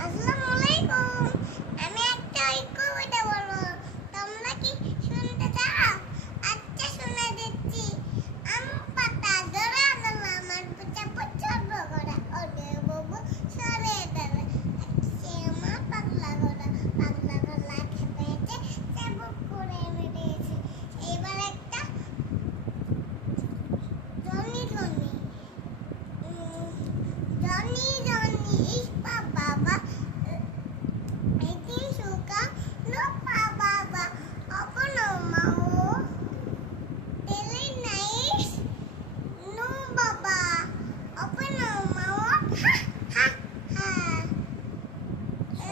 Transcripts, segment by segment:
Asma.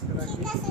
ঠিক আছে